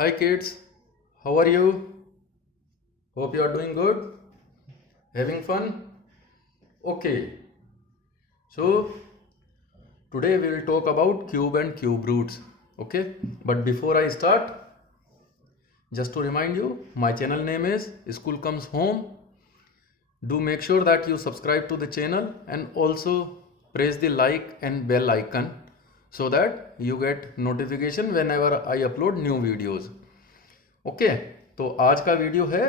Hi kids, how are you? Hope you are doing good. Having fun? Okay, so today we will talk about cube and cube roots. Okay, but before I start, just to remind you, my channel name is School Comes Home. Do make sure that you subscribe to the channel and also press the like and bell icon so that you get notification whenever I upload new videos. Okay तो आज का video है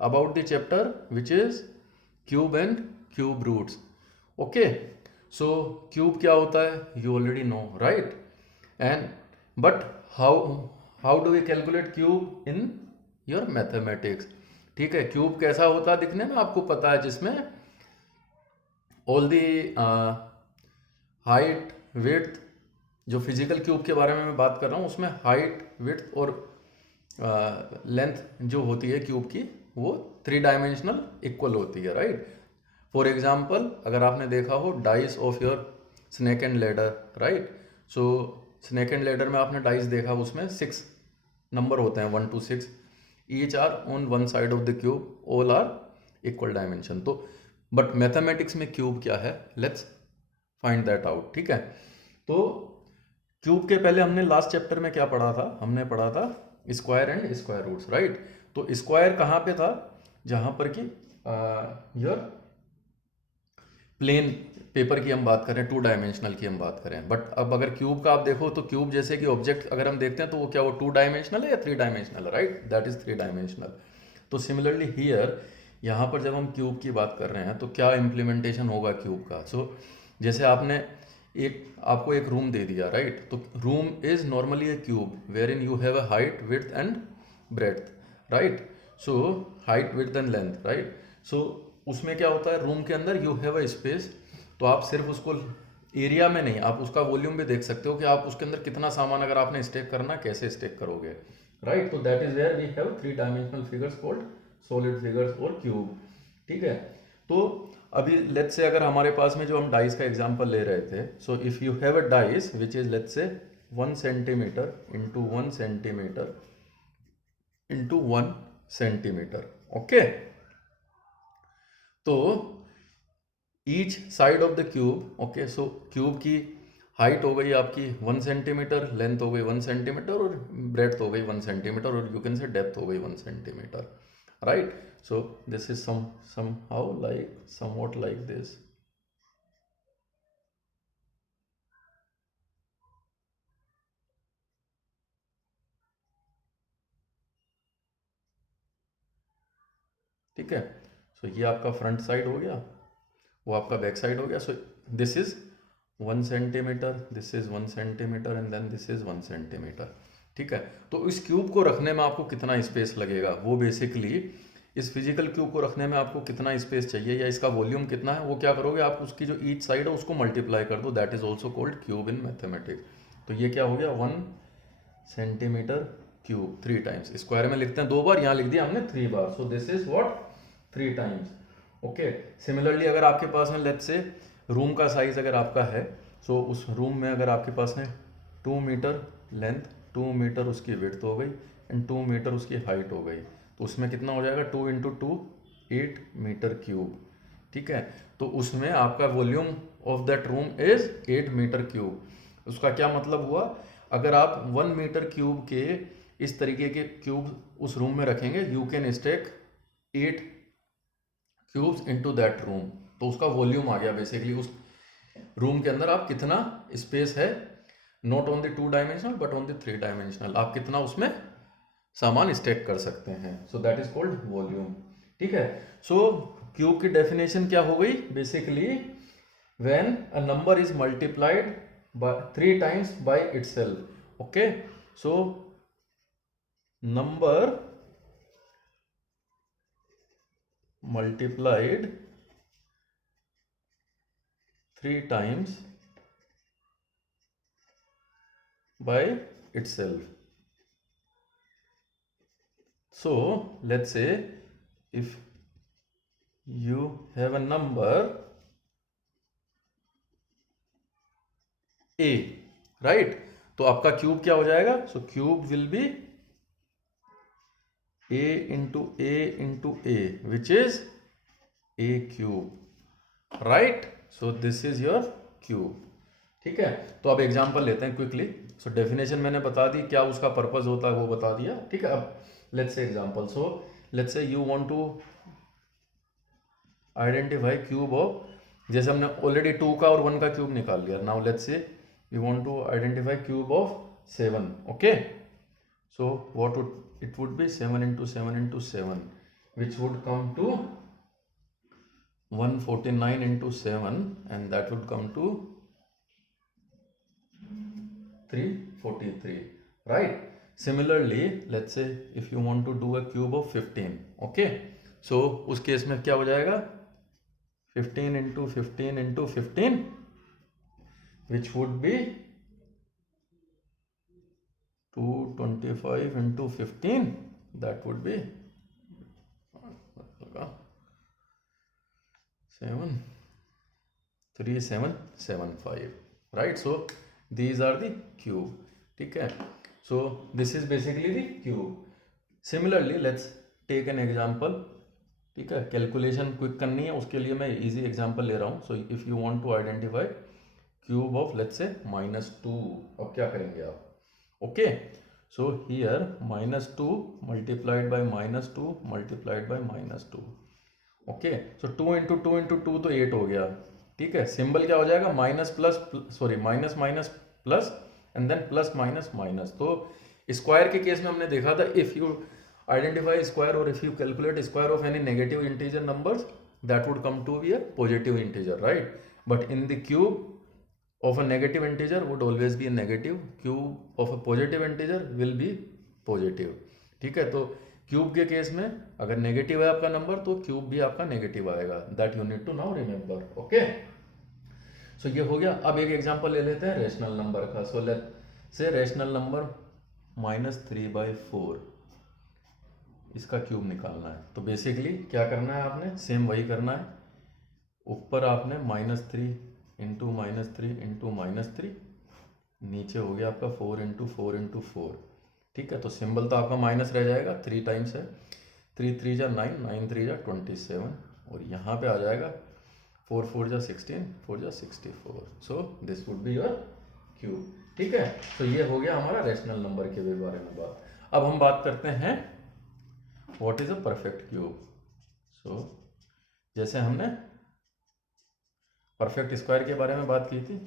about the chapter which is cube and cube roots. Okay so cube क्या होता है you already know right. And but how how do we calculate cube in your mathematics. ठीक है, cube कैसा होता है दिखने में आपको पता है, जिसमें ऑल दी हाइट विड्थ, जो फिजिकल क्यूब के बारे में मैं बात कर रहा हूँ उसमें हाइट विड्थ और लेंथ जो होती है क्यूब की वो 3 डायमेंशनल इक्वल होती है राइट. फॉर एग्जांपल अगर आपने देखा हो dice of your snake and ladder right. So snake and ladder में आपने डाइस देखा, उसमें 6 नंबर होते हैं 1 to 6. Each are on one side of the cube, all are equal dimension. तो बट मैथमेटिक्स में क्यूब क्या है, लेट्स फाइंड दैट आउट. ठीक है, तो क्यूब के पहले हमने लास्ट चैप्टर में क्या पढ़ा था, हमने पढ़ा था square and square roots right. तो स्क्वायर कहाँ पे था, जहां पर कि योर प्लेन पेपर की हम बात करें, 2 डायमेंशनल की हम बात करें. बट अब अगर क्यूब का आप देखो तो क्यूब जैसे कि ऑब्जेक्ट अगर हम देखते हैं तो वो क्या, वो 2 डायमेंशनल है या 3 dimensional right, that is 3 dimensional. तो सिमिलरली हियर यहाँ पर जब हम क्यूब की बात कर रहे हैं तो क्या इम्प्लीमेंटेशन होगा क्यूब का. सो जैसे आपको एक रूम दे दिया राइट. तो room is normally a cube where in you have a height width and breadth right. So height width and length right. So उसमें क्या होता है, रूम के अंदर यू हैव अ स्पेस. तो आप सिर्फ उसको एरिया में नहीं, आप उसका वॉल्यूम भी देख सकते हो कि आप उसके अंदर कितना सामान अगर आपने स्टेक करना कैसे स्टेक करोगे राइट. तो that is where we have 3 dimensional figures called solid figures और क्यूब. ठीक है, तो अभी लेट्स से अगर हमारे पास में जो हम डाइस का एग्जांपल ले रहे थे, so if you have a dice which is let's say 1 centimetre into 1 centimetre into 1 centimetre. Okay, तो each side of the cube, okay so cube की हाइट हो गई आपकी 1 सेंटीमीटर, लेंथ हो गई 1 सेंटीमीटर और ब्रेड्थ हो गई 1 सेंटीमीटर और यू कैन से डेप्थ हो गई 1 centimetre right. So this is somehow like somewhat like this. ठीक है, सो ये आपका फ्रंट साइड हो गया, वो आपका बैक साइड हो गया. So this is 1 centimetre, this is 1 centimetre and then this is 1 centimetre. ठीक है, तो इस क्यूब को रखने में आपको कितना स्पेस लगेगा, वो बेसिकली इस फिजिकल क्यूब को रखने में आपको कितना स्पेस चाहिए या इसका वॉल्यूम कितना है, वो क्या करोगे आप उसकी जो ईच साइड है उसको मल्टीप्लाई कर दो. That is also called cube in mathematics. तो ये क्या हो गया 1 सेंटीमीटर क्यूब 3 टाइम्स. स्क्वायर में लिखते हैं 2 बार, यहाँ लिख दिया हमने 3 बार. So this is what 3 times. Okay, similarly अगर आपके पास में लेट्स से रूम का साइज अगर आपका है, सो उस रूम में अगर आपके पास में 2 मीटर लेंथ, 2 मीटर उसकी विड्थ हो गई एंड 2 मीटर उसकी हाइट हो गई, तो उसमें कितना हो जाएगा 2 इंटू 2 8 मीटर क्यूब. ठीक है, तो उसमें आपका volume of that room is 8 metre cube. उसका क्या मतलब हुआ, अगर आप 1 मीटर क्यूब के इस तरीके के क्यूब उस रूम में रखेंगे, you can stack 8 cubes into that room. तो उसका वॉल्यूम आ गया बेसिकली, उस रूम के अंदर आप कितना स्पेस है, not on the 2 dimensional but on the 3 dimensional, आप कितना उसमें सामान स्टेक कर सकते हैं. So that is called volume. ठीक है, सो क्यूब की डेफिनेशन क्या हो गई, basically when a number is multiplied by 3 times by itself. Okay, so number multiplied 3 times by itself. So let's say if you have a number a, right, तो आपका cube क्या हो जाएगा, सो cube will B a into a which is a cube, right? So this is your cube. ठीक है, तो अब example लेते हैं क्विकली. सो डेफिनेशन मैंने बता दी, क्या उसका पर्पस होता है वो बता दिया. ठीक है, अब let's say example. So let's say you want to identify cube of, जैसे हमने ऑलरेडी 2 का और 1 का क्यूब निकाल लिया. Now let's say you want to identify cube of 7. Okay, so what would it would be 7 into 7 into 7 which would come to 149 into 7 and that would come to 343, right? Similarly, let's say if you want to do a cube of 15, okay, so उस case में क्या हो जाएगा 15 into 15 into 15 which would be 225 into 15, that would be 3775, right? So these are the cube. ठीक है, so this is basically the cube. Similarly, let's take an example. ठीक है, calculation quick करनी है, उसके लिए मैं इजी एग्जांपल ले रहा हूँ. So if you want to identify cube of let's say -2, अब क्या करेंगे आप? Okay, so here -2 multiplied by -2 multiplied by -2. Okay, so 2 into 2 into 2 तो 8 हो गया. ठीक है, सिंबल क्या हो जाएगा minus plus, sorry minus minus plus and then plus minus minus. तो स्क्वायर के केस में हमने देखा था, इफ यू आइडेंटिफाई स्क्वायर और if you calculate square of any negative integer numbers that would come to be a positive integer, right? But in the cube of a negative integer would always be a negative, cube of a positive integer will be positive. ठीक है, तो cube के case में अगर negative है आपका number तो cube भी आपका नेगेटिव आएगा. That you need to now remember. Okay, so ये हो गया. अब एक एग्जांपल ले लेते हैं रेशनल नंबर का. सो लेट से रेशनल नंबर -3/4, इसका क्यूब निकालना है. तो बेसिकली क्या करना है आपने, सेम वही करना है. ऊपर आपने -3 इंटू -3 इंटू -3, नीचे हो गया आपका 4 इंटू 4 इंटू 4. ठीक है, तो सिंबल तो आपका माइनस रह जाएगा, 3 टाइम्स है. 3 3 जा 9, 9 3 जा 27 और यहाँ पे आ जाएगा 4 4 जा 16, 4 जा 64. So this would be your cube. ठीक है, तो ये हो गया हमारा रेशनल नंबर के बारे में बात. अब हम बात करते हैं what is a perfect cube. So जैसे हमने परफेक्ट स्क्वायर के बारे में बात की थी,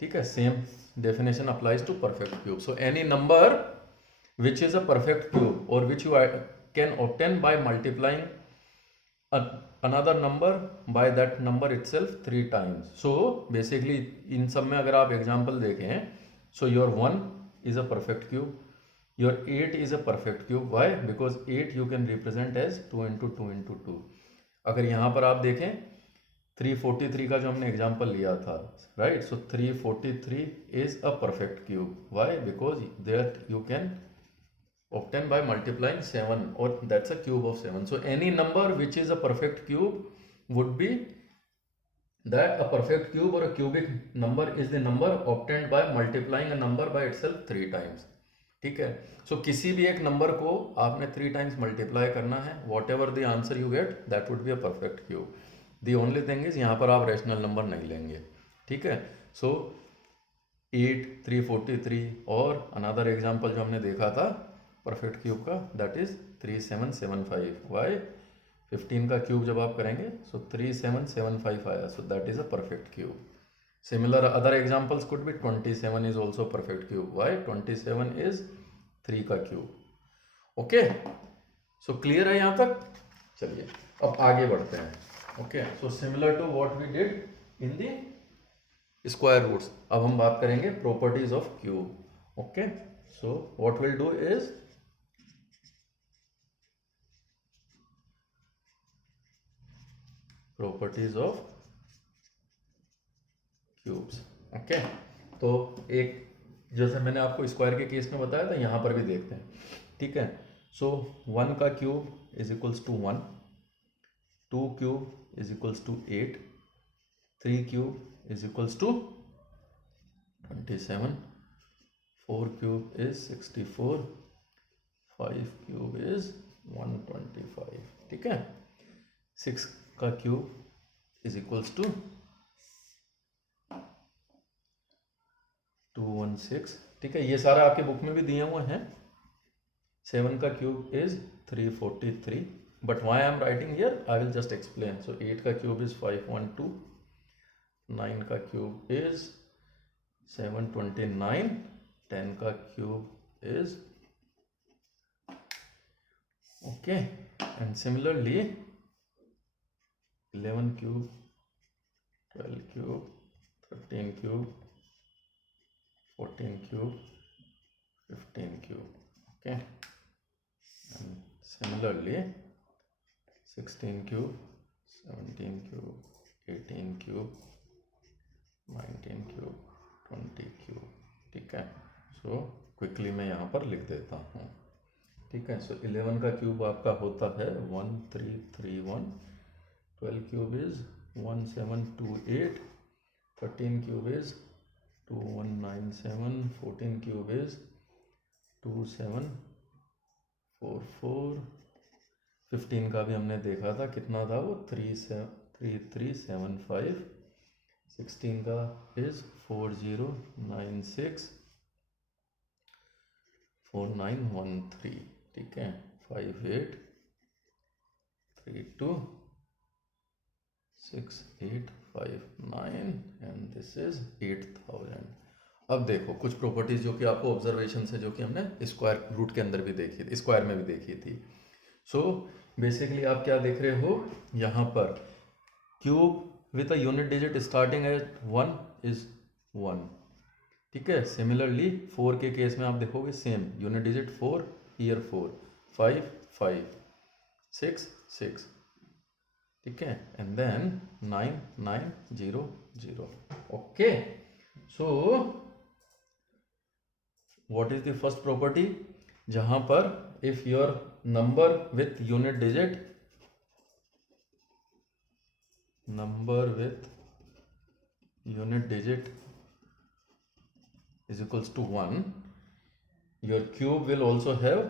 ठीक है, same definition applies to perfect cube. So any number which is a perfect cube or which you can obtain by multiplying another number by that number itself 3 times. So basically इन सब में अगर आप एग्जांपल देखें, so your 1 is a perfect cube, your 8 is a perfect cube. Why? Because 8 you can represent as 2 into 2 into 2. अगर यहाँ पर आप देखें 343 का जो हमने एग्जांपल लिया था, right? So 343 is a perfect cube. Why? Because that you can obtained by multiplying 7, or that's a cube of 7. So any number which is a perfect cube would be that a perfect cube or a cubic number is the number obtained by multiplying a number by itself 3 times. ठीक है, सो किसी भी एक number को आपने 3 times multiply करना है, what ever the answer you get that would be a perfect cube. The only thing is यहाँ पर आप रेशनल नंबर नहीं लेंगे. ठीक है, सो 8 343 और अनदर एग्जाम्पल जो हमने देखा था परफेक्ट क्यूब का, दैट इज 3775. वाई? 15 का क्यूब जब आप करेंगे सो 3775 आया, so that is a perfect cube. Similar other examples could be 27 is also perfect cube. Why? 27 is 3 का क्यूब. ओके, सो क्लियर है यहाँ तक? चलिए अब आगे बढ़ते हैं. Okay, so similar to what we did in the square roots, अब हम बात करेंगे properties of cube. Okay, so what will do is properties of cubes. Okay, तो एक जैसे मैंने आपको स्क्वायर के केस में बताया था, यहाँ पर भी देखते हैं. ठीक है, सो 1 का cube is equals to 1, 2 cube is equals to 8, 3 cube is equals to 27, 4 cube is 64, 5 cube is 125, ठीक है। 6 का क्यूब इज इक्वल्स टू 216, ठीक है। ये सारा आपके बुक में भी दिए हुए हैं। 7 का cube is 343, but why I am writing here I will just explain. So 8 का क्यूब इज 512, 9 का क्यूब इज 729, 10 का cube is okay, and similarly 11 cube, 12 cube, 13 cube, 14 cube, 15 cube, okay, and similarly 16 cube, 17 cube, 18 cube, 19 cube, 20 cube, ठीक है। So quickly मैं यहाँ पर लिख देता हूँ, ठीक है। सो 11 का क्यूब आपका होता है 1331, 12 cube is 1728, 13 cube is 2197, 14 cube is 2744, 15 का भी हमने देखा था कितना था वो 3375, 16 का इज 4096, 4913, ठीक है। 5832 6859 एंड दिस इज 8000। अब देखो कुछ प्रॉपर्टीज जो कि आपको ऑब्जर्वेशन से, जो कि हमने स्क्वायर रूट के अंदर भी देखी थी, स्क्वायर में भी देखी थी। सो बेसिकली आप क्या देख रहे हो यहाँ पर, cube with a unit digit starting at 1 is 1, ठीक है। सिमिलरली 4 के केस में आप देखोगे सेम यूनिट डिजिट 4, ईयर 4, 5 5, 6 6, ठीक है, and then 9 9 0 0, okay. So what is the first property, जहां पर if your number with unit digit, is equals to 1, your cube will also have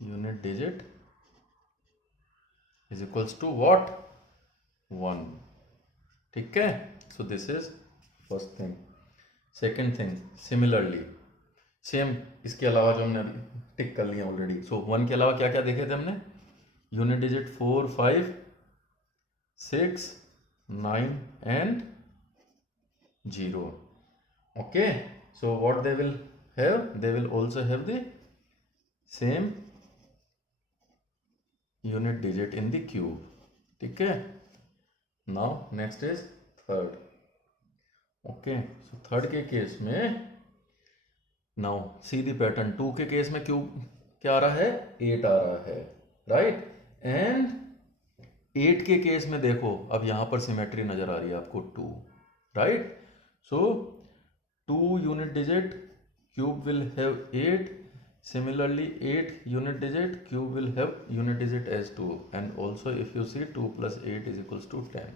unit digit is equals to what, 1, ठीक है। so this is first thing. second thing, similarly same इसके अलावा जो हमने अभी टिक कर लिया ऑलरेडी, सो 1 के अलावा क्या क्या देखे थे हमने, unit digit 4 5 6 9 and 0, okay. so what they will have, they will also have the same unit digit in the cube, ठीक है। now next is third, okay. so third के केस में now see the pattern, 2 के case में cube क्या आ रहा है, 8 आ रहा है, राइट। एंड 8 के केस में देखो अब यहां पर सिमेट्री नजर आ रही है आपको 2, right. So 2 unit digit cube will have 8, similarly 8 unit digit cube will have unit digit as 2, and also if you see 2 plus 8 is equals to 10,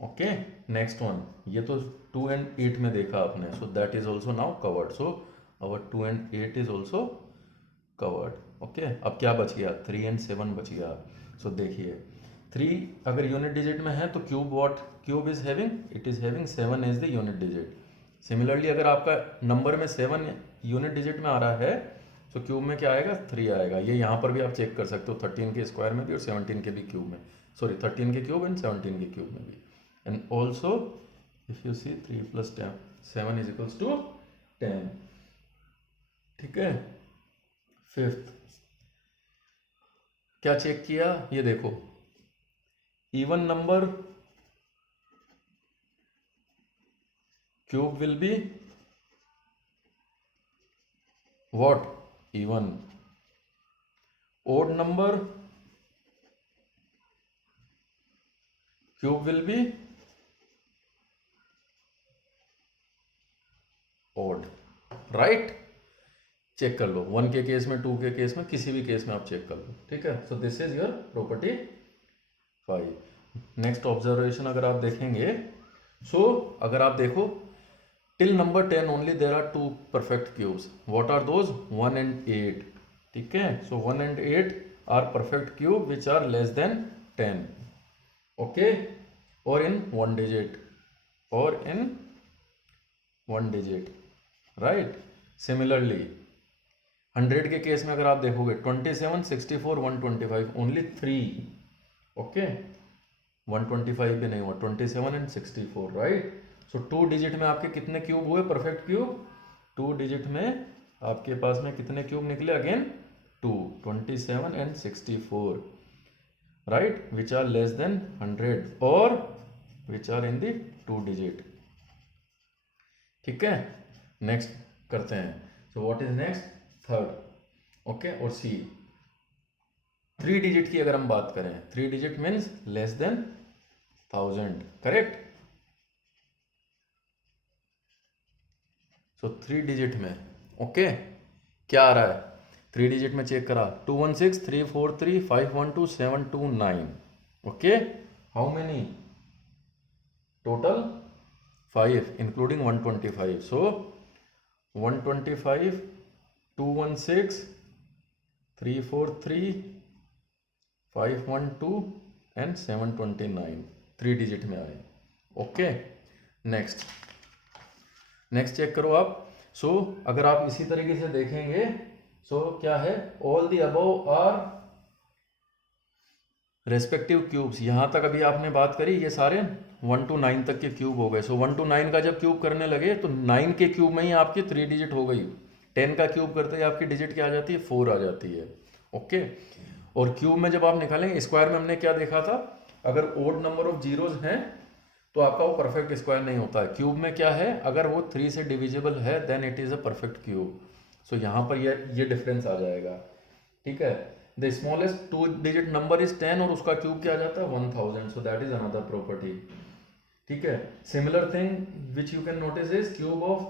okay. next one, ये तो 2 and 8 में देखा आपने, so that is also now covered, so our 2 and 8 is also covered, okay. अब क्या बच गया, 3 and 7 बच गया। so देखिए 3 अगर यूनिट डिजिट में है तो cube what, cube is having, it is having 7 as the unit digit. Similarly अगर आपका नंबर में 7 यूनिट डिजिट में आ रहा है तो क्यूब में क्या आएगा, 3 आएगा। ये यहाँ पर भी आप चेक कर सकते हो 13 के स्क्वायर में भी और 17 के भी क्यूब में, सॉरी 13 के क्यूब एंड 17 के क्यूब में भी। And also if you see 3 + 7 is equals to 10, ठीक है। फिफ्थ क्या चेक किया, ये देखो even number cube will be what, even. odd number cube will be odd, right। Check कर लो 1 के केस में, 2 के केस में, किसी भी केस में आप चेक कर लो, ठीक है। So this is your property 5। Next observation अगर आप देखेंगे सो अगर आप देखो till number 10 only there are two perfect cubes. What are those? 1 and 8. ठीक है, सो 1 and 8 are perfect cube which are less than 10. Okay, और इन वन डिजिट, और in one digit, right. Similarly 100 के केस में अगर आप देखोगे 27, 64, 125, ओनली 3. ओके, 125 भी नहीं हुआ, 27 and 64, राइट. सो 2 डिजिट में आपके कितने क्यूब हुए परफेक्ट क्यूब? 2 डिजिट में आपके पास में कितने क्यूब निकले? Again 2, 27 and 64, right, which are less than 100 और which are in the 2 digit. ठीक है, नेक्स्ट करते हैं. सो what is next? Third. Okay, और सी 3 डिजिट की अगर हम बात करें, 3 digit means less than 1000, correct. So 3 digit में ओके क्या आ रहा है? 3 डिजिट में चेक करा 216, 343, 512, 729. Okay, how many total? 5 including 125. So 125, 216, 343, 512 and 729 3 digit में आए. ओके, नेक्स्ट चेक करो आप. सो अगर आप इसी तरीके से देखेंगे, सो क्या है? All the above are respective cubes. यहां तक अभी आपने बात करी, ये सारे 1 to 9 तक के क्यूब हो गए. सो 1 to 9 का जब क्यूब करने लगे तो 9 के क्यूब में ही आपकी 3 डिजिट हो गई. 10 का क्यूब करते ही आपकी डिजिट क्या आ जाती है? 4 आ जाती है. ओके, और क्यूब में जब आप निकालेंगे, स्क्वायर में हमने क्या देखा था? अगर ओड नंबर ऑफ जीरोज हैं तो आपका वो परफेक्ट स्क्वायर नहीं होता है. क्यूब में क्या है? अगर वो 3 से डिविजिबल है then it is a perfect cube. So यहाँ पर ये डिफरेंस आ जाएगा. ठीक है, the smallest 2 digit number is 10 और उसका क्यूब क्या आ जाता है? 1000. So that is another property. ठीक है, similar thing which you can notice is cube of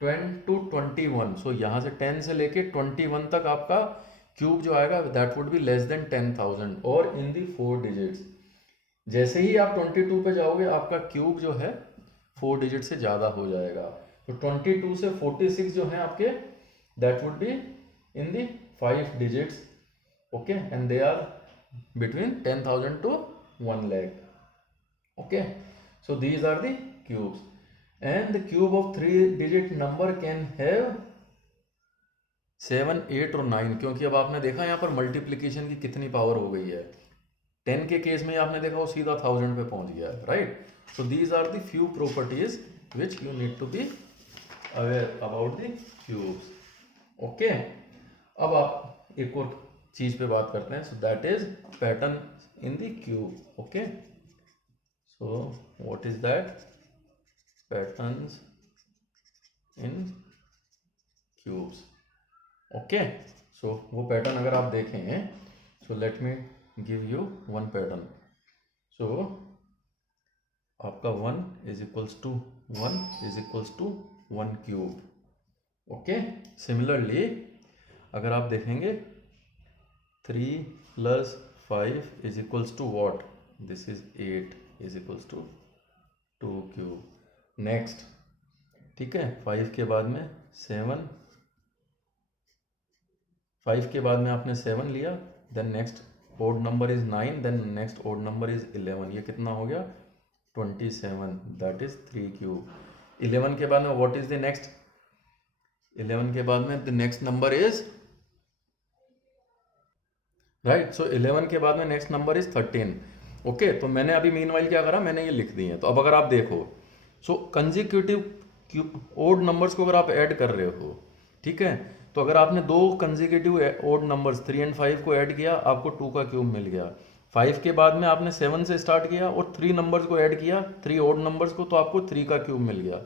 10 to 21. So यहाँ से 10 से लेके 21 तक आपका क्यूब जो आएगा that would be less than 10,000 और इन दी 4 डिजिट्स. जैसे ही आप 22 पे जाओगे आपका क्यूब जो है 4 डिजिट से ज़्यादा हो जाएगा. तो 22 से 46 जो है आपके that would be in the 5 digits. Okay, and they are between 10,000 to 1 lakh. Okay, so these are the cubes and the cube of 3 digit number can have 7, 8 और 9. क्योंकि अब आपने देखा यहाँ पर मल्टीप्लीकेशन की कितनी पावर हो गई है. 10 के केस में आपने देखा वो सीधा 1000 पे पहुंच गया, right. So these are the few properties which you need to be aware about the cubes. Okay, अब आप एक और चीज पे बात करते हैं. So that is pattern in the cube. Okay, so what is that? Patterns in cubes. Okay, so वो पैटर्न अगर आप देखें, so let me give you one pattern. So आपका 1 is equals to 1 is equals to 1 cube. Okay, similarly अगर आप देखेंगे 3 plus 5 is equals to what? This is 8 is equals to 2 cube. Next, ठीक है, 5 के बाद में 7, 5 के बाद में आपने 7 लिया, then next odd number is 9, then next odd number is 11. ये कितना हो गया? 27. That is 3 cube. 11 के बाद में व्हाट इज द नेक्स्ट? 11 के बाद में the next number is, right. So 11 के बाद में नेक्स्ट नंबर इज 13. ओके, तो मैंने अभी मीनवाइल क्या करा? मैंने ये लिख दी है. तो अब अगर आप देखो, सो कंसेक्यूटिव ओड नंबर्स को अगर आप ऐड कर रहे हो, ठीक है, तो अगर आपने 2 कंसेक्यूटिव ओड नंबर्स 3 and 5 को ऐड किया, आपको 2 का क्यूब मिल गया. 5 के बाद में आपने 7 से स्टार्ट किया और 3 नंबर्स को ऐड किया, 3 ओड नंबर्स को, तो आपको 3 का क्यूब मिल गया.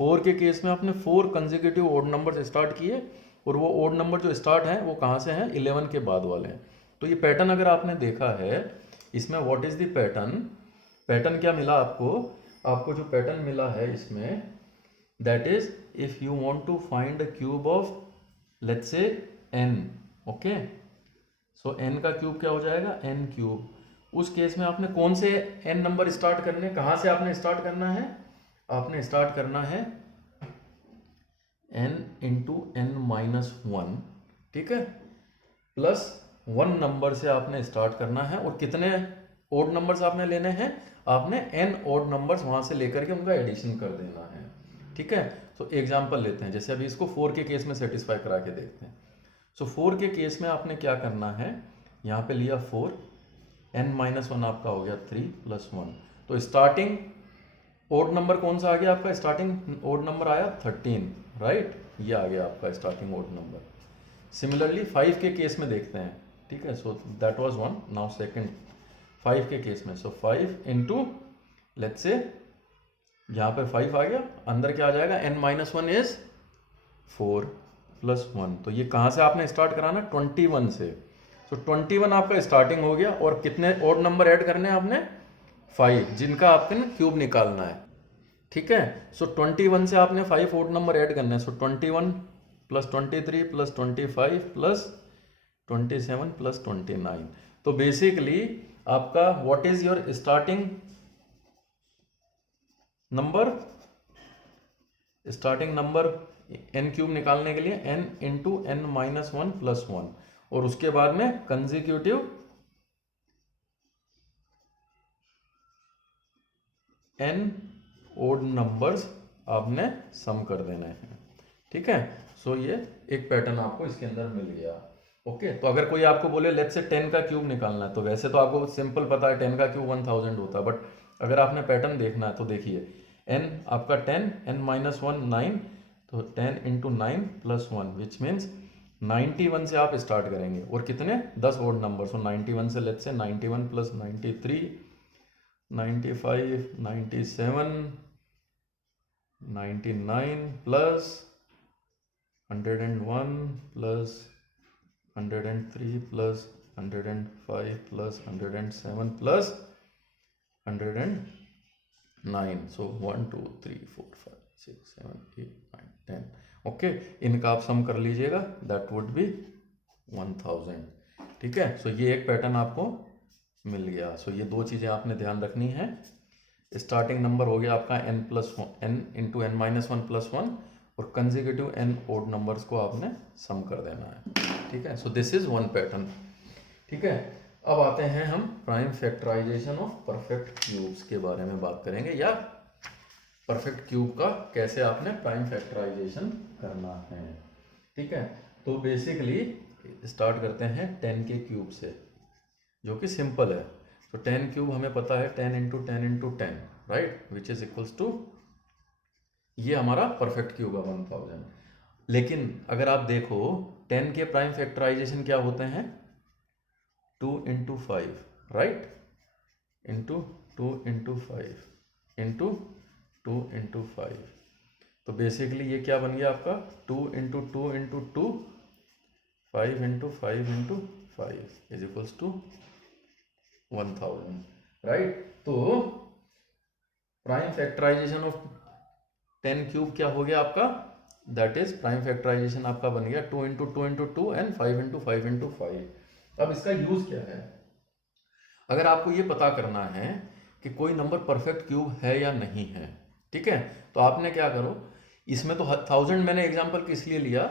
4 के केस में आपने 4 कंसेक्यूटिव ओड नंबर्स स्टार्ट किए और वो ओड नंबर जो स्टार्ट हैं वो कहाँ से हैं? 11 के बाद वाले हैं. तो ये पैटर्न अगर आपने देखा है इसमें, what is the pattern? Pattern क्या मिला आपको? आपको जो पैटर्न मिला है इसमें, that is if you want to find the cube of let's say n. Okay, so n का क्यूब क्या हो जाएगा? n cube. उस केस में आपने कौन से n नंबर स्टार्ट करने, कहाँ से आपने स्टार्ट करना है? आपने स्टार्ट करना है n into n minus one, ठीक है, प्लस वन नंबर से आपने स्टार्ट करना है। और कितने ओड नंबर्स आपने लेने हैं, आपने n ओड नंबर्स वहां से लेकर के उनका एडिशन कर देना है, ठीक है। तो एग्जांपल लेते हैं, जैसे अभी इसको 4 के केस में सेटिस्फाई करा के देखते हैं। सो 4 के केस में आपने क्या करना है, यहाँ पे लिया 4, n माइनस वन आपका हो गया 3 प्लस वन। तो स्टार्टिंग ओड नंबर कौन सा आ गया आपका, स्टार्टिंग ओड नंबर आया 13, राइट, ये आ गया आपका स्टार्टिंग ओड नंबर। सिमिलरली 5 के केस में देखते हैं, ठीक है। So that was one, now second 5 के केस में, सो 5 इंटू लेट्स से यहाँ पे 5 आ गया, अंदर क्या आ जाएगा, n minus one is 4 plus one. तो ये कहाँ से आपने स्टार्ट कराना, 21 से। सो 21 आपका स्टार्टिंग हो गया, और कितने ओड नंबर ऐड करने हैं आपने, 5, जिनका आपके ना क्यूब निकालना है, ठीक है। सो 21 से आपने 5 ओड नंबर ऐड करने हैं। So 21 plus 23 plus 25 plus 27 plus 29। तो बेसिकली आपका what is your starting number, starting number n cube निकालने के लिए n into n minus one plus one, और उसके बाद में कंसेक्यूटिव n ओड नंबर्स आपने सम कर देने हैं, ठीक है। सो ये एक पैटर्न आपको इसके अंदर मिल गया, ओके। तो अगर कोई आपको बोले लेट्स से 10 का क्यूब निकालना है, तो वैसे तो आपको सिंपल पता है 10 का क्यूब 1000 होता है, बट अगर आपने पैटर्न देखना है तो देखिए n आपका 10, n माइनस वन 9, तो 10 into nine plus one, which means 91 से आप स्टार्ट करेंगे, और कितने 10 ओड नंबर। सो 91 से let's say 91 plus 93, 95, 97, 99 plus 101 plus 103 plus 105 plus 107 plus 109। So 1 2 3 4 5 6 7 8 9 10, okay. इनका आप सम कर लीजिएगा, दैट वुड बी 1000, ठीक है। सो ये एक पैटर्न आपको मिल गया। सो ये दो चीज़ें आपने ध्यान रखनी है। स्टार्टिंग नंबर हो गया आपका n plus n into n minus one plus one, और कंसेक्यूटिव n ओड नंबर्स को आपने सम कर देना है, ठीक है। So this is one pattern, ठीक है। अब आते हैं हम prime factorization of perfect cubes के बारे में बात करेंगे, या परफेक्ट क्यूब का कैसे आपने प्राइम फैक्टराइजेशन करना है, ठीक है। तो बेसिकली स्टार्ट करते हैं 10 के क्यूब से, जो कि सिंपल है। तो 10 क्यूब हमें पता है 10 into 10 into 10, right, which is equals to, ये हमारा परफेक्ट क्यूब है 1000। लेकिन अगर आप देखो 10 के प्राइम फैक्टराइजेशन क्या होते हैं, 2 into 5, right, into 2 into 5 into 2 into 5। तो बेसिकली ये क्या बन गया आपका, 2 into 2 into 2, 5 into 5 into 5 is equals to 1000, right. तो प्राइम फैक्टराइजेशन ऑफ 10 क्यूब क्या हो गया आपका, दैट इज प्राइम फैक्टराइजेशन आपका बन गया 2 into 2 into 2 and 5 into 5 into 5। अब इसका यूज क्या है, अगर आपको ये पता करना है कि कोई नंबर परफेक्ट क्यूब है या नहीं है, ठीक है, तो आपने क्या करो, इसमें तो 1000 मैंने एग्जांपल किस लिए लिया,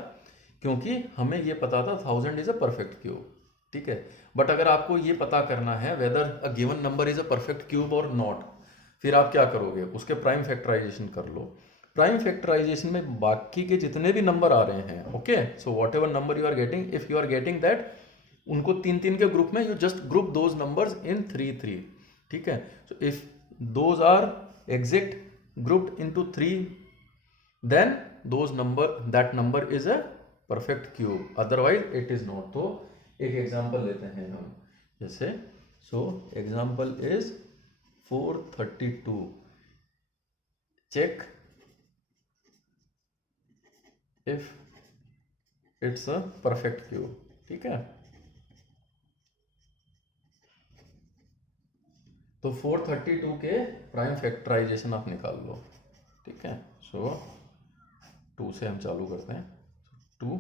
क्योंकि हमें ये पता था 1000 इज अ परफेक्ट क्यूब, ठीक है। बट अगर आपको ये पता करना है weather a given number is a perfect cube और नॉट, फिर आप क्या करोगे, उसके प्राइम फैक्टराइजेशन कर लो। प्राइम फैक्टराइजेशन में बाकी के जितने भी नंबर आ रहे हैं, okay, so whatever number you are getting, if you are getting that, उनको 3 3 के ग्रुप में you just group those numbers in 3 3, ठीक है। So if those are exact grouped into 3, then those number, that number is a perfect cube, otherwise it is not. तो एक example लेते हैं हम, जैसे so example is 432, check if it's a perfect cube, ठीक है। तो 432 के प्राइम फैक्टराइजेशन आप निकाल लो, ठीक है। सो 2 से हम चालू करते हैं, 2,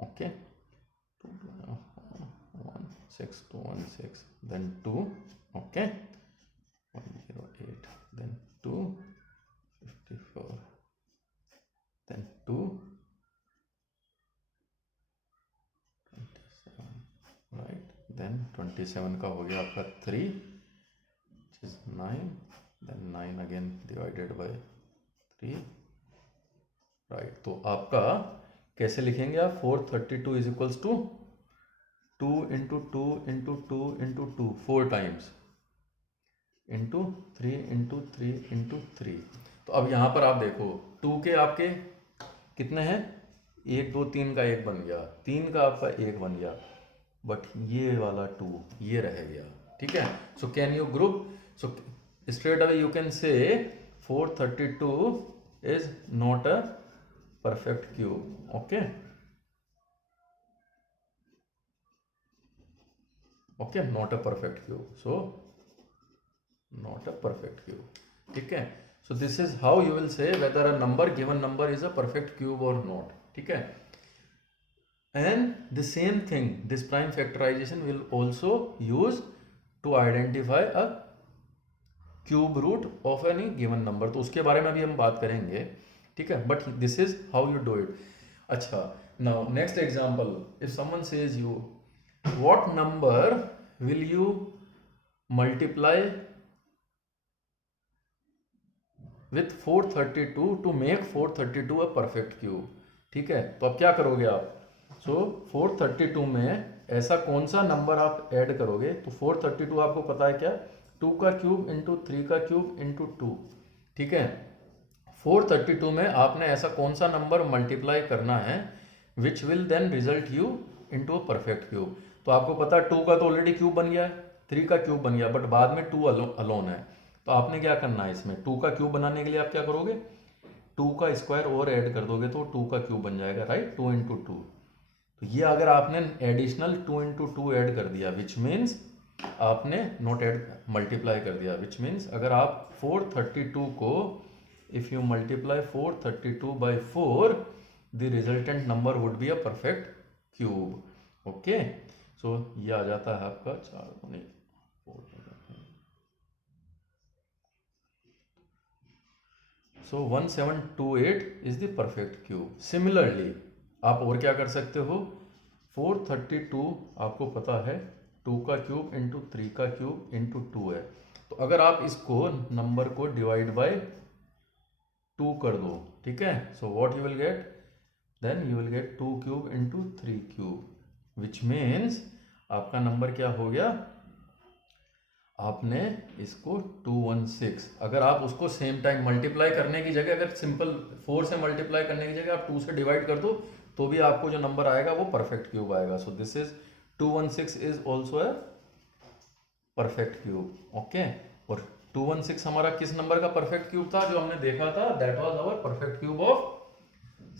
ओके, 16216, देन 2, ओके, 108, देन 2, 27 का हो गया आपका 3 is 9, then 9 again divided by 3, right. तो आपका कैसे लिखेंगे आप, 432 is equals to 2 into 2 into 2 into 2 4 times into 3 into 3 into 3। तो अब यहाँ पर आप देखो 2 के आपके कितने हैं, 1 2 3 का 1 बन गया, 3 का आपका 1 बन गया, बट ये वाला 2 ये रह गया, ठीक है। So can you group, so straight away you can say 432 is not a perfect cube, okay okay, not a perfect cube, so not a perfect cube, ठीक है। So this is how you will say whether a number given number is a perfect cube और not, ठीक है। And the same thing this prime factorization will also use to identify a cube root of any given number, तो उसके बारे में भी हम बात करेंगे, ठीक है। But this is how you do it. अच्छा, now next example, if someone says you what number will you multiply with 432 to make 432 a perfect cube, ठीक है। तो अब क्या करोगे आप, सो 432 में ऐसा कौन सा नंबर आप ऐड करोगे, तो 432 आपको पता है क्या, 2 का क्यूब इंटू 3 का क्यूब इंटू 2, ठीक है। 432 में आपने ऐसा कौन सा नंबर मल्टीप्लाई करना है which will then result you into a perfect cube. तो आपको पता है 2 का तो ऑलरेडी क्यूब बन गया है, 3 का क्यूब बन गया, बट बाद में 2 अलोन है। तो आपने क्या करना है, इसमें 2 का क्यूब बनाने के लिए आप क्या करोगे, 2 का स्क्वायर और ऐड कर दोगे तो 2 का क्यूब बन जाएगा, राइट, 2 इंटू 2। तो ये अगर आपने एडिशनल 2 इंटू 2 ऐड कर दिया विच मीन्स आपने नॉट ऐड मल्टीप्लाई कर दिया, विच मीन्स अगर आप 432 को if you multiply 432 by 4 the resultant number would be a perfect cube, okay. So ये आ जाता है आपका 4 so 1728 is the perfect cube. Similarly आप और क्या कर सकते हो, 432 आपको पता है 2 का क्यूब इंटू 3 का क्यूब इंटू 2 है, तो अगर आप इसको नंबर को डिवाइड बाय 2 कर दो, ठीक है, so what you will get, then you will get 2 cube into 3 cube, which means आपका नंबर क्या हो गया, आपने इसको 216, अगर आप उसको सेम टाइम मल्टीप्लाई करने की जगह अगर सिंपल 4 से मल्टीप्लाई करने की जगह आप 2 से डिवाइड कर दो तो भी आपको जो नंबर आएगा वो परफेक्ट क्यूब आएगा। सो this is 216 is also a perfect cube, okay. और 216 हमारा किस नंबर का परफेक्ट क्यूब था जो हमने देखा था, that was our perfect cube of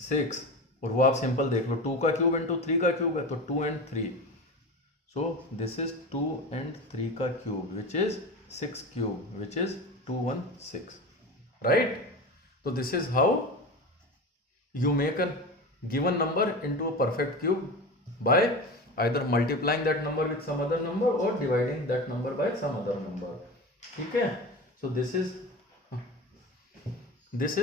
6, और वो आप सिंपल देख लो, 2 का क्यूब इंटू 3 का क्यूब है तो 2 and 3, so this is 2 and 3 का cube which is 6 cube which is 216, right? So this is how you make a given number into a perfect cube by either multiplying that number with some other number or dividing that number by some other number, ठीक है। So this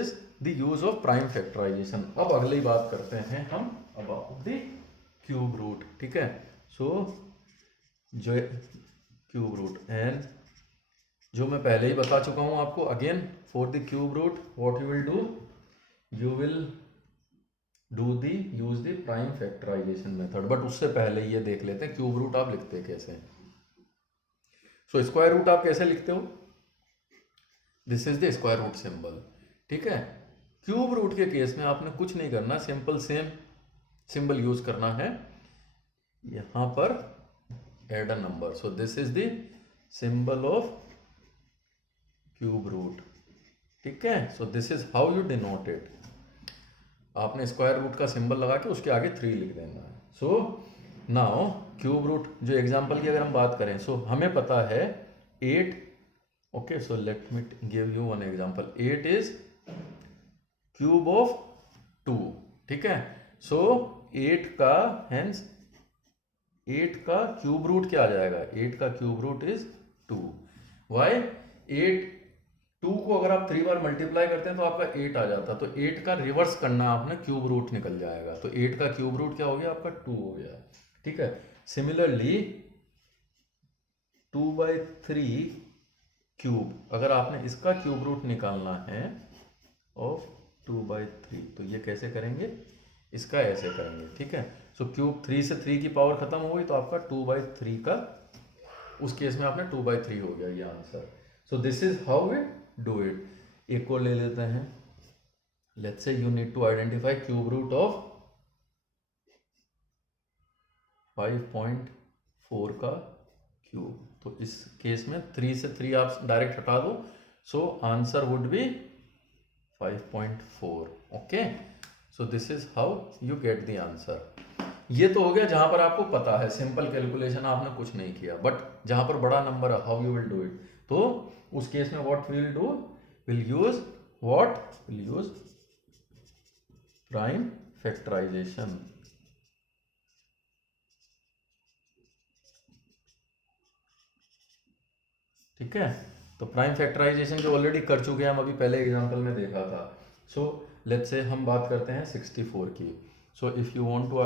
is the use of prime factorization। अब अगली बात करते हैं हम about the cube root, ठीक है। So जो क्यूब रूट, एंड जो मैं पहले ही बता चुका हूं आपको, again for the cube root what you will do, you will do the use the prime factorization method. But उससे पहले ये देख लेते हैं क्यूब रूट आप लिखते हैं कैसे। सो स्क्वायर रूट आप कैसे लिखते हो, this is the square root symbol, ठीक है। क्यूब रूट के केस में आपने कुछ नहीं करना, सिंपल सेम सिंबल यूज करना है, यहां पर add a number, so this is the symbol of cube root, ठीक है। so this is how you denote it, आपने स्क्वायर रूट का सिंबल लगा के उसके आगे 3 लिख देना है। so now क्यूब रूट जो एग्जांपल की अगर हम बात करें, so हमें पता है 8, okay, so let me give you one example, 8 is cube of 2, ठीक है। so 8 का hence 8 का क्यूब रूट क्या आ जाएगा, 8 का क्यूब रूट इज 2, वाई 8 2 को अगर आप 3 बार मल्टीप्लाई करते हैं तो आपका 8 आ जाता, तो 8 का रिवर्स करना आपने, क्यूब रूट निकल जाएगा, तो 8 का क्यूब रूट क्या हो गया आपका 2 हो गया, ठीक है। सिमिलरली 2/3 क्यूब, अगर आपने इसका क्यूब रूट निकालना है ऑफ 2/3, तो ये कैसे करेंगे, इसका ऐसे करेंगे, ठीक है। सो क्यूब 3 से 3 की पावर खत्म हो गई, तो आपका 2/3 का, उस केस में आपने 2/3 हो गया ये answer. So this is how we do it. एक और ले लेते हैं, let's say you need to identify cube root of 5.4 का क्यूब। तो इस केस में 3 से 3 आप डायरेक्ट हटा दो, so answer would be 5.4। Okay, so this is how you get the answer. ये तो हो गया जहां पर आपको पता है, सिंपल कैलकुलेशन आपने कुछ नहीं किया, बट जहां पर बड़ा नंबर है, how you will do it, तो उस केस में what will do, will use what, will use prime factorization. ठीक है, तो प्राइम फैक्टराइजेशन जो ऑलरेडी कर चुके हैं हम, अभी पहले एग्जांपल में देखा था। सो लेट्स से हम बात करते हैं 64 की। So if you want to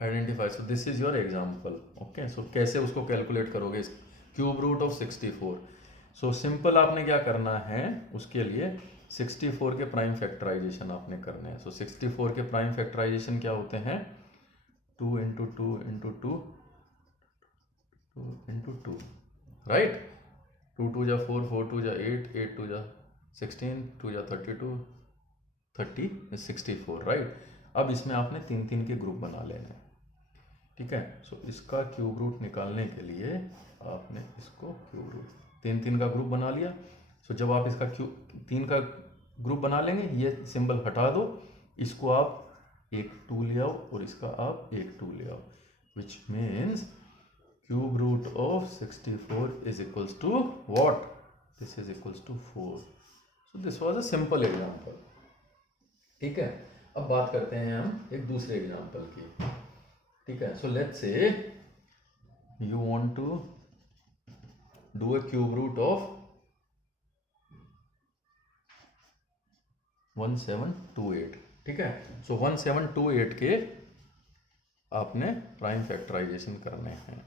identify, so this is your example. Okay, so कैसे उसको कैलकुलेट करोगे, cube root of 64। So simple आपने क्या करना है, उसके लिए 64 के प्राइम फैक्टराइजेशन आपने करने हैं। सो 64 के प्राइम फैक्टराइजेशन क्या होते हैं, 2 इंटू 2 इंटू 2 इंटू 2, राइट। 2 2 जा 4, 4 2 जा 8, 8 2 जा 16, 2 जा 32, 30 64, राइट। अब इसमें आपने 3 3 के ग्रुप बना लेने हैं, ठीक है। सो इसका क्यूब रूट निकालने के लिए आपने इसको क्यूब रूट 3 3 का ग्रुप बना लिया। सो जब आप इसका क्यूब 3 का ग्रुप बना लेंगे, ये सिंबल हटा दो, इसको आप एक 2 ले आओ और इसका आप एक 2 ले आओ, which means cube root of 64 is equals to what? This is equals to 4. So this was a simple example. ठीक है, अब बात करते हैं हम एक दूसरे एग्जाम्पल की। ठीक है, so let's say you want to do a cube root of 1728। ठीक है, so 1728 के आपने प्राइम फैक्टराइजेशन करने हैं।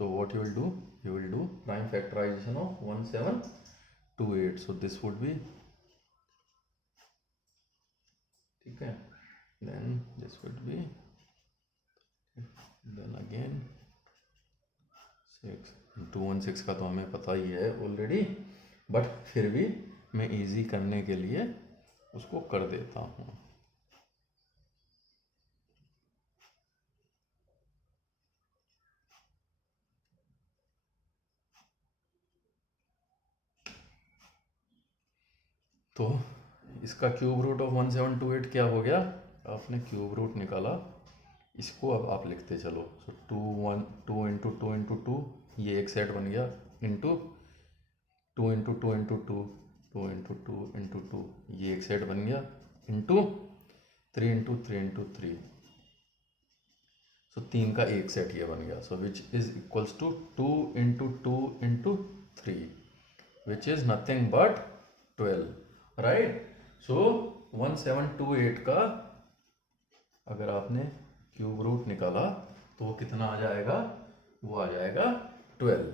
So what you will do prime factorization of 1728. So this would be, ठीक है, then this would be, then again 6 216 का तो हमें पता ही है ऑलरेडी, बट फिर भी मैं इजी करने के लिए उसको कर देता हूँ। तो इसका क्यूब रूट ऑफ 1728 क्या हो गया, आपने क्यूब रूट निकाला, इसको अब आप लिखते चलो। सो 2 इंटू 2 इंटू 2, ये एक सेट बन गया, into 2 into 2 into 2, 2 into 2 into 2, ये एक सेट बन गया, इंटू 3 इंटू 3 इंटू 3, सो 3 का एक सेट ये बन गया। So which is equals to 2 into 2 into 3, which is nothing but 12, right. So 1728 का अगर आपने क्यूब रूट निकाला तो वो कितना आ जाएगा, वो आ जाएगा 12।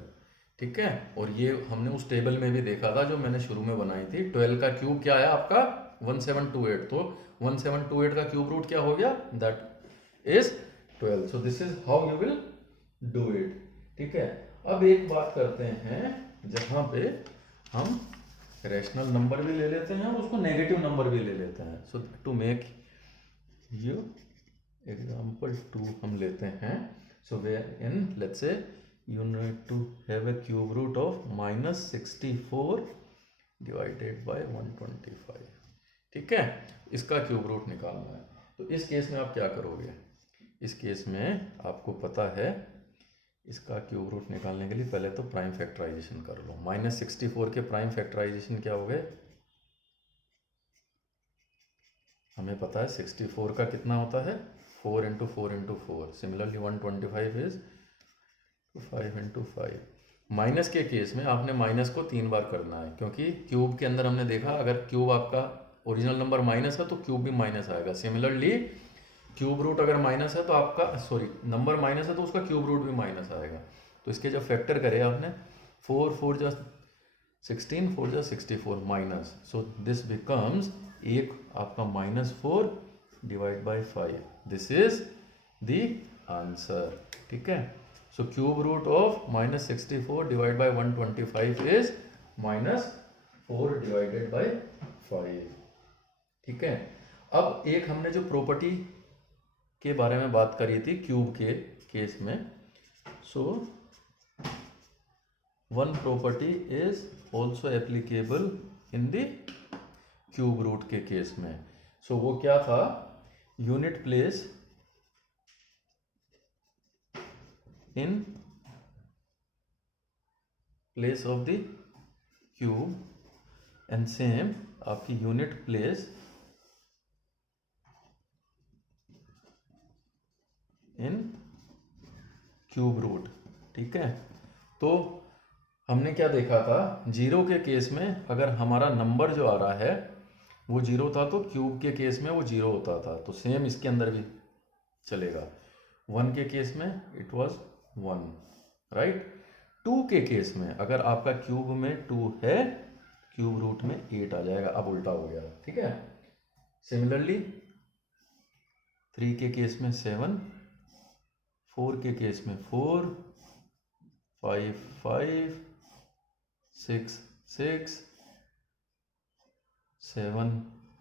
ठीक है, और ये हमने उस टेबल में भी देखा था जो मैंने शुरू में बनाई थी। 12 का क्यूब क्या आया आपका 1728, तो 1728 का क्यूब रूट क्या हो गया, that is 12। So this is how you will do it. ठीक है, अब एक बात करते हैं जहां पे हम रैशनल नंबर भी ले लेते हैं और उसको नेगेटिव नंबर भी ले लेते हैं। So to make you example 2 हम लेते हैं। So where in let's say you need to have a cube root of -64 divided by 125। ठीक है, इसका क्यूब रूट निकालना है। तो इस केस में आप क्या करोगे, इस केस में आपको पता है इसका क्यूब रूट निकालने के लिए पहले तो प्राइम फैक्टराइजेशन कर लो। -64 के प्राइम फैक्टराइजेशन क्या हो गए, हमें पता है 64 का कितना होता है 4 into 4 into 4। Similarly 125 is 5 into 5। Minus के केस में आपने माइनस को 3 बार करना है, क्योंकि क्यूब के अंदर हमने देखा अगर क्यूब आपका ओरिजिनल नंबर माइनस है तो क्यूब भी माइनस आएगा। सिमिलरली क्यूब रूट अगर माइनस है तो आपका, सॉरी, नंबर माइनस है तो उसका क्यूब रूट भी माइनस आएगा। तो इसके जब फैक्टर करे आपने, 4 4 जा 16, 4 जा 64 माइनस, सो दिस बिकम्स, एक आपका -4 divide by 5, this is the answer. ठीक है, so cube root of -64 divide by 125 is -4 divided by 5। ठीक है, अब एक हमने जो प्रॉपर्टी के बारे में बात करी थी क्यूब के केस में, so one property is also applicable in the cube root के केस में। सो वो क्या था, unit place in place of the cube and same आपकी unit place in cube root. ठीक है, तो हमने क्या देखा था, जीरो के केस में अगर हमारा नंबर जो आ रहा है वो जीरो था तो क्यूब के केस में वो जीरो होता था, तो सेम इसके अंदर भी चलेगा। 1 के केस में इट वाज 1, राइट। 2 के केस में अगर आपका क्यूब में 2 है, क्यूब रूट में 8 आ जाएगा, अब उल्टा हो गया। ठीक है, सिमिलरली 3 के केस में 7, 4 के केस में 4, 5 5, 6 6, 7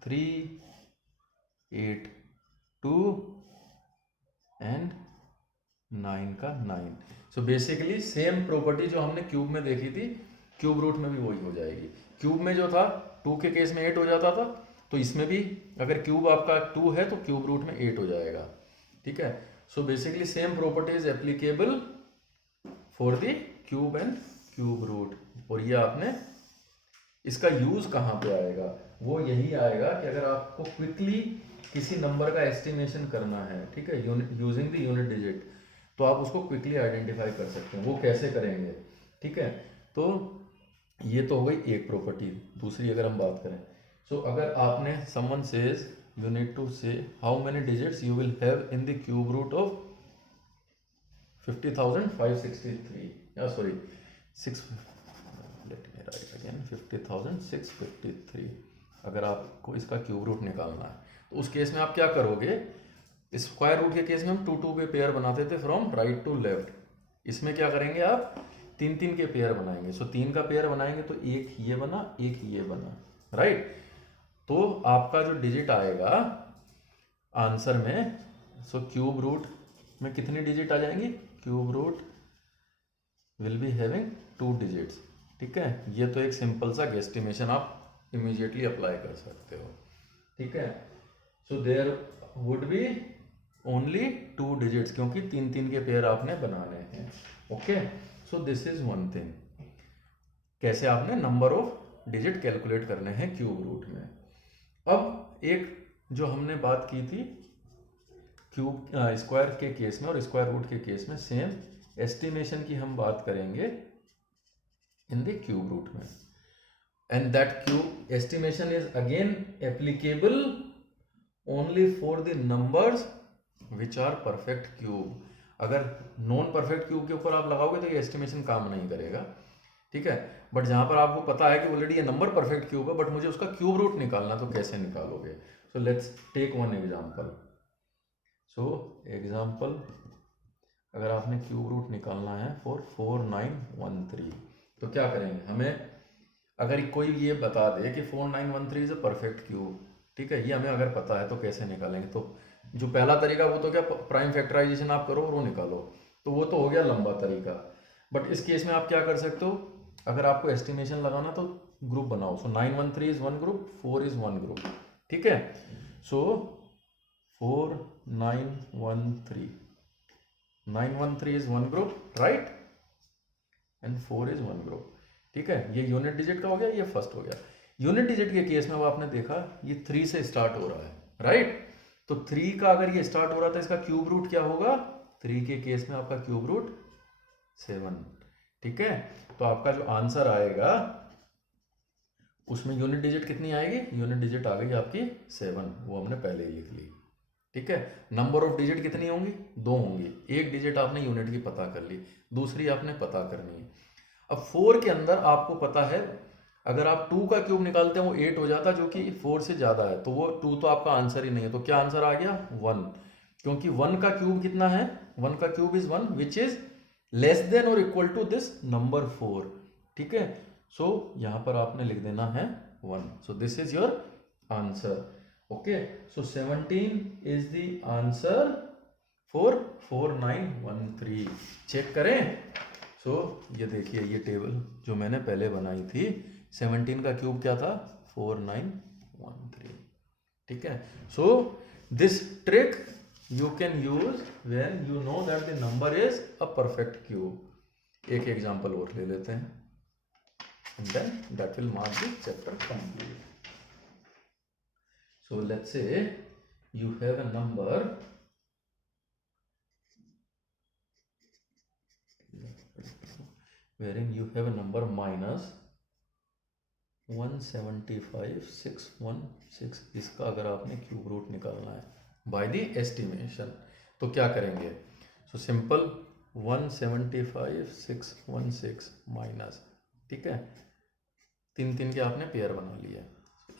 3, 8 2 एंड 9 का 9। सो बेसिकली सेम प्रॉपर्टी जो हमने क्यूब में देखी थी, क्यूब रूट में भी वही हो जाएगी। क्यूब में जो था 2 के केस में 8 हो जाता था, तो इसमें भी अगर क्यूब आपका 2 है तो क्यूब रूट में 8 हो जाएगा। ठीक है, so basically same property is applicable for the cube and cube root. और ये आपने, इसका यूज कहाँ पे आएगा, वो यही आएगा कि अगर आपको क्विकली किसी नंबर का एस्टिमेशन करना है, ठीक है, यूजिंग द यूनिट डिजिट, तो आप उसको क्विकली आइडेंटिफाई कर सकते हैं। वो कैसे करेंगे, ठीक है, तो ये तो हो गई एक प्रॉपर्टी। दूसरी अगर हम बात करें, सो अगर आपने someone says you need to say how many digits you will have in the cube root of 50,563, या sorry 6, let me write again, 50,653। अगर आपको इसका क्यूब रूट निकालना है तो उस केस में आप क्या करोगे, स्क्वायर रूट के केस में हम 2 2 के पेयर बनाते थे फ्रॉम राइट टू लेफ्ट। इसमें क्या करेंगे, आप 3 3 के पेयर बनाएंगे। सो 3 का पेयर बनाएंगे तो एक ये बना, एक ये बना, राइट। तो आपका जो डिजिट आएगा आंसर में, सो क्यूब रूट में कितनी डिजिट आ जाएंगी, cube root will be having 2 digits. ठीक है, ये तो एक सिंपल सा गेस्टिमेशन आप इमीडिएटली अप्लाई कर सकते हो। ठीक है, so there would be only 2 digits, क्योंकि 3 3 के पेयर आपने बनाने हैं। Okay, so this is one thing, कैसे आपने नंबर ऑफ डिजिट कैलकुलेट करने हैं क्यूब रूट में। अब एक जो हमने बात की थी क्यूब स्क्वायर के केस में और स्क्वायर रूट के केस में, सेम एस्टिमेशन की हम बात करेंगे इन द क्यूब रूट में। And that cube estimation is again applicable only for the numbers which are perfect cube. अगर नॉन परफेक्ट क्यूब के ऊपर आप लगाओगे तो ये एस्टिमेशन काम नहीं करेगा। ठीक है, बट जहां पर आपको पता है कि ऑलरेडी ये नंबर परफेक्ट क्यूब है, बट मुझे उसका क्यूब रूट निकालना, तो कैसे निकालोगे। So let's take one example. So example, अगर आपने क्यूब रूट निकालना है फॉर 4913, तो क्या करेंगे, हमें अगर कोई ये बता दे कि 4913 इज अ परफेक्ट क्यूब, ठीक है, ये हमें अगर पता है तो कैसे निकालेंगे। तो जो पहला तरीका वो तो क्या, प्राइम फैक्टराइजेशन आप करो और वो निकालो, तो वो तो हो गया लंबा तरीका। बट इस केस में आप क्या कर सकते हो, अगर आपको एस्टिमेशन लगाना तो ग्रुप बनाओ। सो 913 is one group, 4 is one group. ठीक है, सो 4913, 913 is one group, right, and 4 is one group. ठीक है, ये यूनिट डिजिट का हो गया, ये फर्स्ट हो गया। यूनिट डिजिट के केस में वो आपने देखा ये 3 से स्टार्ट हो रहा है, राइट। तो 3 का अगर ये स्टार्ट हो रहा था, इसका क्यूब रूट क्या होगा, 3 के केस में आपका क्यूब रूट 7। ठीक है, तो आपका जो आंसर आएगा उसमें यूनिट डिजिट कितनी आएगी, यूनिट डिजिट आ गई आपकी 7, वो हमने पहले ही लिख ली। ठीक है। नंबर ऑफ डिजिट कितनी होंगी? 2 होंगी। एक डिजिट आपने यूनिट की पता कर ली, दूसरी आपने पता करनी है। अब 4 के अंदर आपको पता है अगर आप 2 का क्यूब निकालते हैं वो 8 हो जाता, जो कि 4 से ज़्यादा है, तो वो 2 तो आपका आंसर ही नहीं है। तो क्या आंसर आ गया? 1, क्योंकि 1 का क्यूब कितना है? 1 का cube is 1 which is less than और इक्वल टू दिस नंबर 4। ठीक है, सो यहाँ पर आपने लिख देना है 1। So this is your answer. Okay, so 17 is the answer for 4913। Check करें। सो ये देखिए, ये टेबल जो मैंने पहले बनाई थी, 17 का क्यूब क्या था? 4913। ठीक है, so this trick you can use when you know that the number is a perfect cube। एक एग्जांपल और ले लेते हैं and then that will mark the chapter complete। So let's say you have a number wherein you have a number minus 175,616। इसका अगर आपने cube root निकालना है बाय द एस्टिमेशन, तो क्या करेंगे? सो सिंपल 175,616 माइनस, ठीक है, 3 के आपने पेयर बना लिया,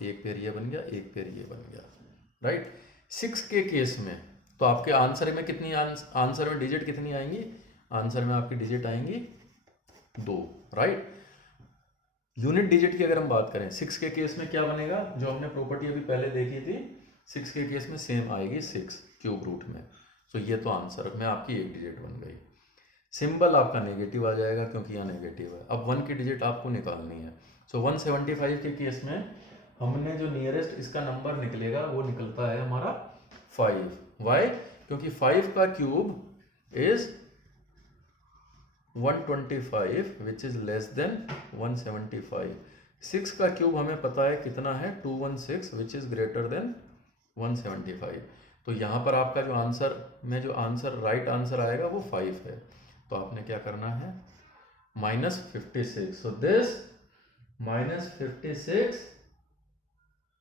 एक पेयर ये बन गया, एक पेयर ये बन गया, राइट। 6 के केस में तो आपके आंसर में कितनी आंसर में डिजिट कितनी आएंगी? आंसर में आपकी डिजिट आएंगी 2, राइट। यूनिट डिजिट की अगर हम बात करें 6 के केस में क्या बनेगा? जो हमने प्रॉपर्टी अभी पहले देखी थी, 6 के केस में सेम आएगी 6 क्यूब रूट में। सो ये तो आंसर में आपकी एक डिजिट बन गई। सिंबल आपका नेगेटिव आ जाएगा क्योंकि यहाँ नेगेटिव है। अब 1 की डिजिट आपको निकालनी है। सो 175 के केस में हमने जो नियरेस्ट इसका नंबर निकलेगा वो निकलता है हमारा 5। वाई? क्योंकि 5 का cube is 125 which is less than 175। 6 का क्यूब हमें पता है कितना है? 216 विच इज ग्रेटर देन 175। तो यहाँ पर आपका जो आंसर में जो आंसर राइट आंसर आएगा वो 5 है। तो आपने क्या करना है? -56। So this -56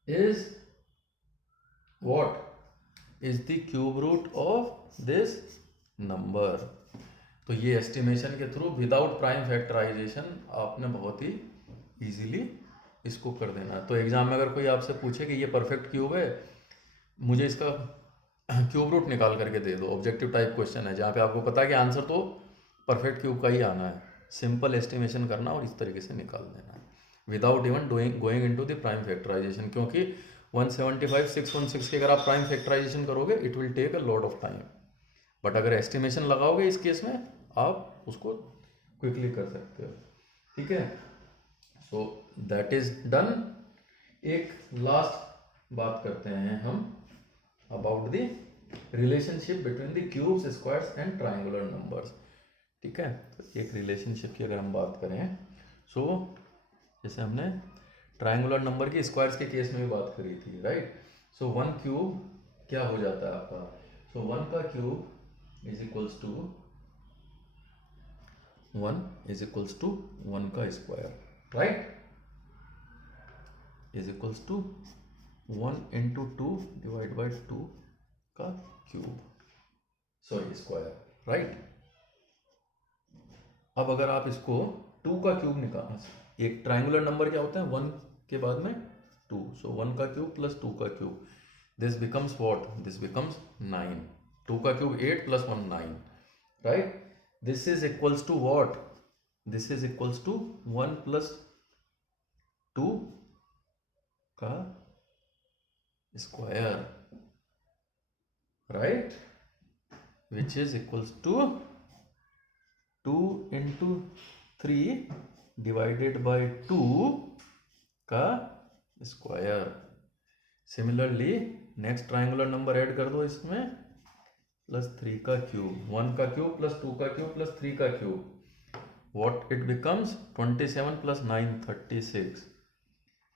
is what? Is the cube root of this number। तो ये एस्टिमेशन के थ्रू विदाउट प्राइम फैक्टराइजेशन आपने बहुत ही इजीली इसको कर देना है। तो एग्जाम में अगर कोई आपसे पूछे कि ये परफेक्ट क्यूब है, मुझे इसका क्यूब रूट निकाल करके दे दो, ऑब्जेक्टिव टाइप क्वेश्चन है जहाँ पे आपको पता है कि आंसर तो परफेक्ट क्यूब का ही आना है, सिंपल एस्टिमेशन करना और इस तरीके से निकाल देना है without even going into the prime factorization. क्योंकि 175,616 के अगर आप प्राइम फैक्टराइजेशन करोगे it will take a lot of time, but अगर एस्टिमेशन लगाओगे इस केस में आप उसको क्विकली कर सकते हो। ठीक है, सो दैट इज डन। एक लास्ट बात करते हैं हम about the relationship between the cubes, squares and triangular numbers. ठीक है, तो एक रिलेशनशिप की अगर हम बात करें, सो जैसे हमने ट्राइंगुलर नंबर की स्क्वायर्स के केस में भी बात करी थी, राइट। सो 1 क्यूब क्या हो जाता है आपका? सो 1 का क्यूब इज इक्वल्स टू 1 का square, right, is equals to 1 into 2 divide by 2 का क्यूब, सॉरी स्क्वायर, राइट। अब अगर आप इसको 2 का क्यूब निकाल, एक ट्राइंगुलर नंबर क्या होता है? 1 के बाद में 2, सो 1 का क्यूब प्लस 2 का cube, this becomes what? This becomes 9। 2 का cube 8 plus 1 9, right. This is equals to what? This is equals to 1 plus 2 का square, right, which is equals to 2 into 3 divided by 2 का square. Similarly next triangular number add कर दो इसमें, plus 3 का cube, 1 का cube plus 2 का cube plus 3 का cube, what it becomes? 27 plus 9 36,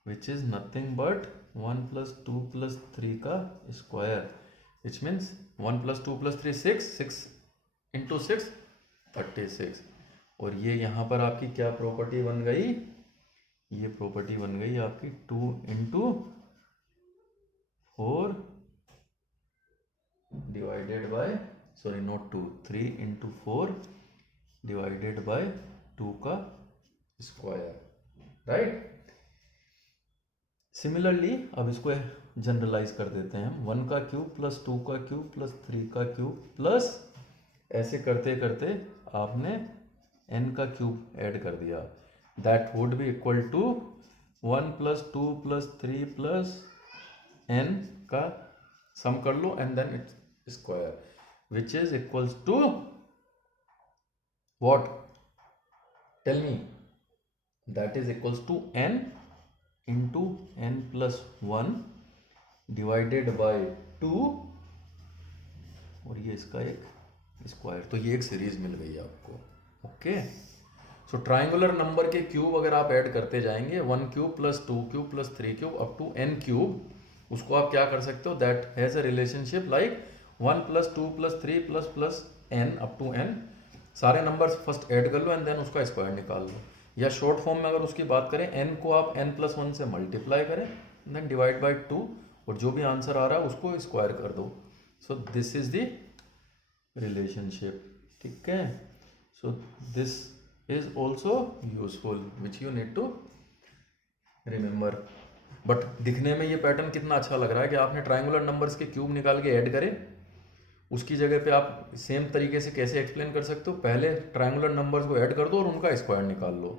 which is nothing but 1 plus 2 plus 3 का square, which means 1 plus 2 plus 3 6 into 6 36। और ये यहाँ पर आपकी क्या प्रॉपर्टी बन गई? ये प्रॉपर्टी बन गई आपकी 2 into 4 divided by, sorry not 2, 3 into 4 divided by 2 का स्क्वायर, राइट। सिमिलरली अब इसको जनरलाइज कर देते हैं हम, 1 का क्यूब प्लस 2 का क्यूब प्लस 3 का क्यूब प्लस, ऐसे करते करते आपने n का क्यूब ऐड कर दिया, that would be equal to 1 plus 2 plus 3 plus n का सम कर लो and then it's square, which is equals to what, tell me, that is equals to n into n plus 1 divided by 2 और ये इसका एक square, तो ये एक सीरीज मिल गई आपको। ओके, सो ट्राइंगुलर नंबर के क्यूब अगर आप ऐड करते जाएंगे 1 cube plus 2 cube plus 3 cube up to n cube, उसको आप क्या कर सकते हो, that has a relationship like 1 plus 2 plus 3 plus plus n up to n, सारे नंबर्स फर्स्ट ऐड कर लो एंड देन उसका स्क्वायर निकाल लो, या शॉर्ट फॉर्म में अगर उसकी बात करें n को आप n प्लस 1 से मल्टीप्लाई करें देन डिवाइड बाई 2 और जो भी आंसर आ रहा है उसको स्क्वायर कर दो, so this is the relationship, ठीक है। So this is also useful which you need to remember, but दिखने में ये पैटर्न कितना अच्छा लग रहा है कि आपने ट्राइंगुलर नंबर्स के क्यूब निकाल के ऐड करे, उसकी जगह पे आप सेम तरीके से कैसे एक्सप्लेन कर सकते हो, पहले ट्राइंगुलर नंबर्स को ऐड कर दो और उनका स्क्वायर निकाल लो,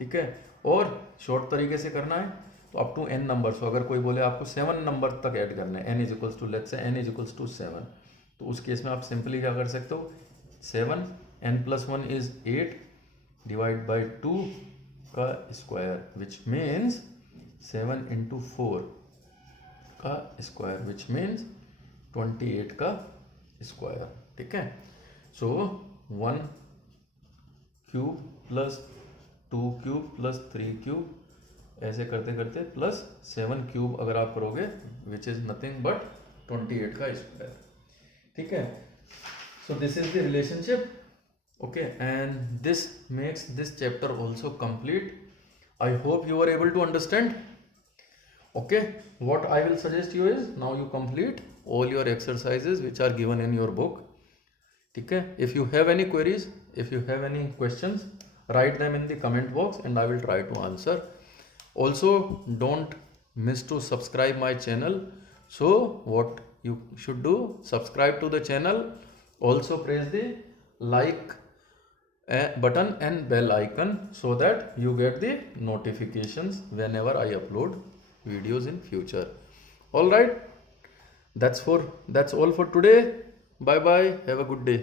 ठीक है। और शॉर्ट तरीके से करना है तो अप टू n नंबर्स, अगर कोई बोले आपको 7 नंबर तक ऐड करना है, n is equals to let's say n is equals to 7, तो उस केस में आप सिंपली क्या कर सकते हो, 7 n plus 1 is 8 divide by 2 का स्क्वायर विच मीन्स 7 इंटू 4 का स्क्वायर विच मीन्स 28 का स्क्वायर, ठीक है। सो 1 cube plus 2 cube plus 3 cube ऐसे करते करते प्लस 7 क्यूब अगर आप करोगे विच इज नथिंग बट 28 का स्क्वायर, ठीक है। So this is the relationship, okay, and this makes this chapter also complete. I hope you are able to understand. Okay, what I will suggest you is now you complete all your exercises which are given in your book. Okay, if you have any queries, if you have any questions, write them in the comment box and I will try to answer. Also, don't miss to subscribe my channel. So what you should do, subscribe to the channel, also press the like button and bell icon so that you get the notifications whenever I upload videos in future. All right, that's all for today. Bye bye, have a good day.